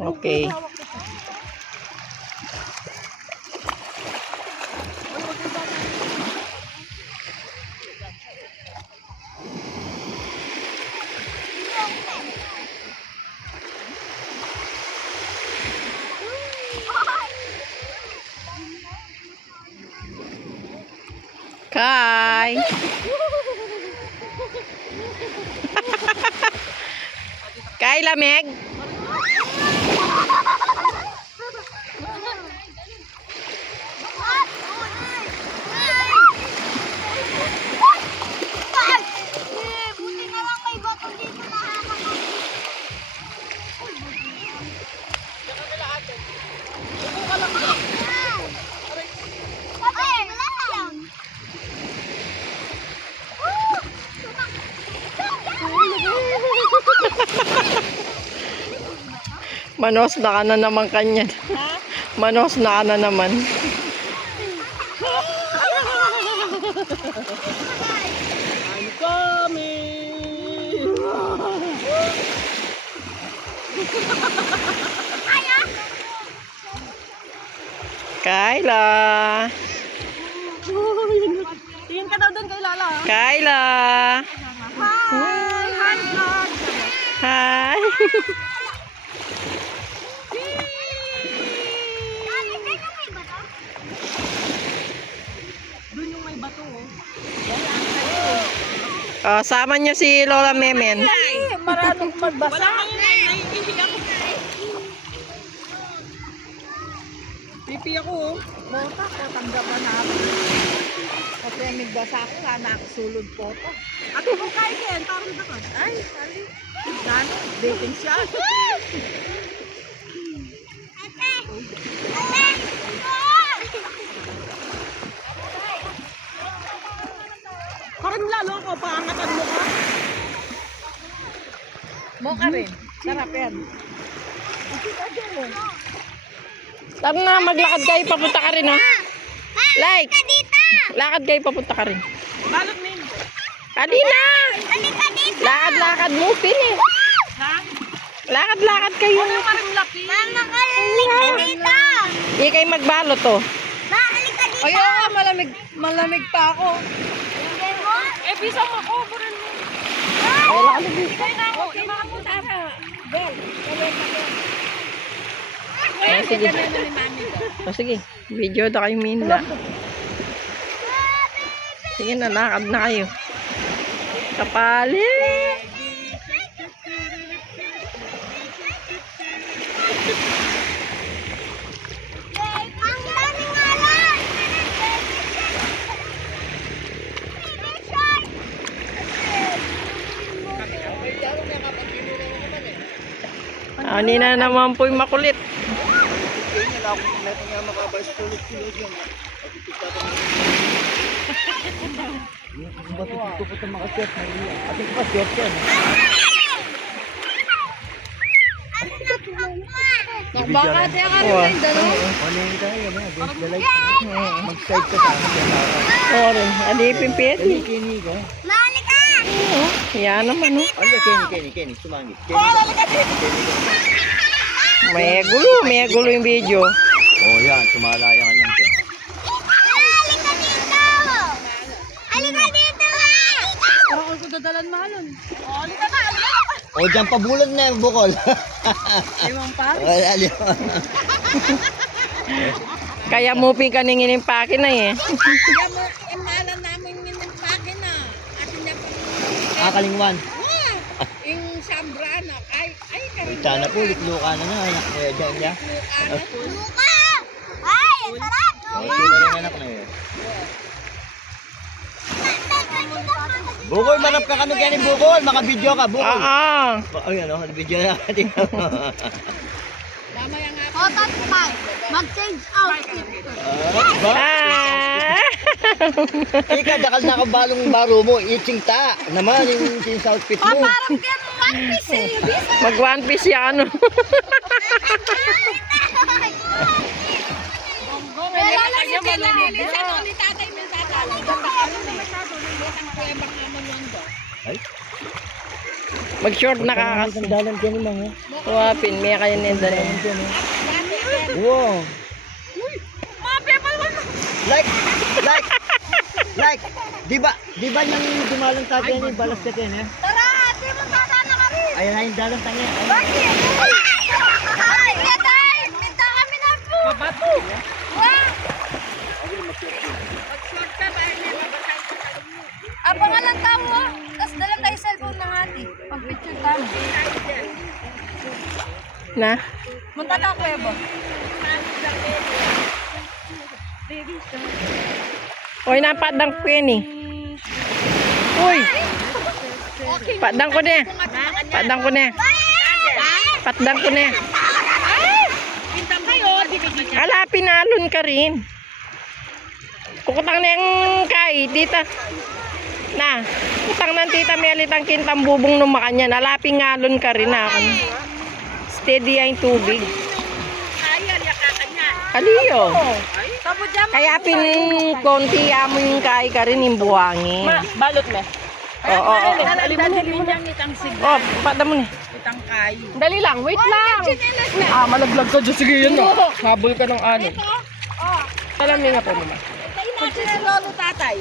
Okay. Kai. Kai lamig. Buti na lang may bato dito na hamak. Ay, wala lang. Manos na ka na naman kanya. Manos na ka na naman. I'm coming! Kayla. Tingin ka daw dun kay Lala. Kayla. Hi! Hi, vlog! Hi. Dun yung may bato, oh. Oh, sama niyo si Lola Memen. Maraming magbasa. Wala kang naiihi ako. Pipi ako, oh. Bota ko, tanggapan namin. Kasi nagbasa ako, nakasulod po to. Ate mo kayo yan, parang ba ka? Ay, sali. Gano, dating siya. Parang lalo ako, paangatan mo ka. Mo ka rin. Sarap yan. Tara na, maglakad kayo, papunta ka rin ha. Like. Lakad kayo, papunta ka rin. Balot min. Halina. Halika dito. Lakad mo, pili. Ha? Lakad kayo. Ano parang laki? Mama, halika dito. Hindi kayo magbalot to. Ma, halika dito. Ay, malamig pa ako. Tingnan mo. Eh, bisa mo ako, buran mo. Wala ka na Hindi kayo na ako. Imakan mo, Tara. Bel, gawin ka bel. Oh, sige. Oh, sige. Video na kayo, Minla. Sige na, lakad na kayo. Kapali. Ang daming ngalan. Ani na naman po'y makulit. Baka tayo ka Oo. rin, dalawa. Mag-side ka sa akin. Oo rin. Adi pimpit. Kenny ka. Ma, halika. Oo. Yan naman oh. Ano Kenny, sumangit. May gulo yung video. Oh, yan, sumalaya ka niyan. Halika dito. Halika dito, ma. Parang ako dadalan mahalon. O, halika na. Oh, dyan pabulan na yung bukol. Limang pa. Wala, Kaya mupi ka ningin yung pake na eh. Kaya mo, imalan namin ninimpake na. At hindi pa Kalingwan. yung sambrana. Ay, karin. Sana po, litluka na na. Anak mo yan dyan niya. Luka. Ay, ang sarap. Oh, sino rin anak na yun. Bukol, manap ka kami ganing bukol. Maka-video ka, bukol. Ay, ano, video na natin. Mamaya nga. Hotot mag. Mag-change outfit. Ba? Ah! Ika, dakal na ka balong baro mo. Itching ta. Naman, yung jeans outfit mo. Parang yan, one piece eh. Bisa. Mag one piece yan ano. Lalaki sila. Lilisan ako ni tatay. May tatay. Ganda ka rin eh. Ang kuwebang naman yun doon. Ay, Mag short na ka kasi. ang dalan ka naman, ha? Wapin, may kayo nenda na yun. Wow. Like. Di ba nang dumalong tayo ni balas ka din eh? Tara, ate, magkakana ka rin. Ayun na yung dalong tangin. Bakit? Ay, yatay! Minta kami na po! Mabato. Wow! Abangan lang tao, oh. Tapos dalam tayo cellphone ng ate. Pag-picture tayo. Na? Munta na ako, Ebo. Uy, napadang ko yan eh. Uy! Padang ko na. Padang ko na. Padang ko na. Ala, pinalon ka rin. Kukutang na yung kay, tita. Na, kutang ng tita Melit ang kintang bubong numakan yan. Ala, pingalon ka rin na. Steady yung tubig. Aliyo. Kaya pin konti amo yung kay ka rin yung buhangin. Balot me. Oo. Dali mo lang itang sig. Oh, pada mo na. Itang kay. Dali lang, wait lang. Ah, malaglag ka dyan. Sige yun. Habol ka ng ano. Salamin nga po, mama. Pag si Lolo tatay.